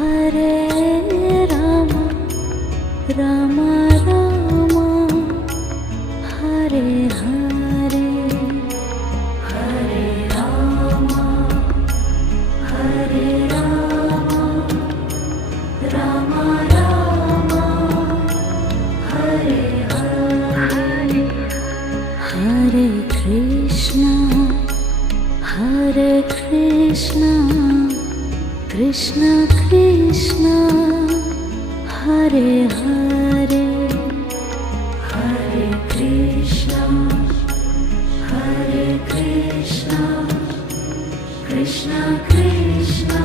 Hare Rama, Rama Rama, Hare Hare, Hare Rama, Hare Rama, Rama Rama, Hare Hare, Hare Krishna, Hare Krishna, Krishna Krishna, Hare Hare, Hare Krishna, Hare Krishna, Krishna Krishna,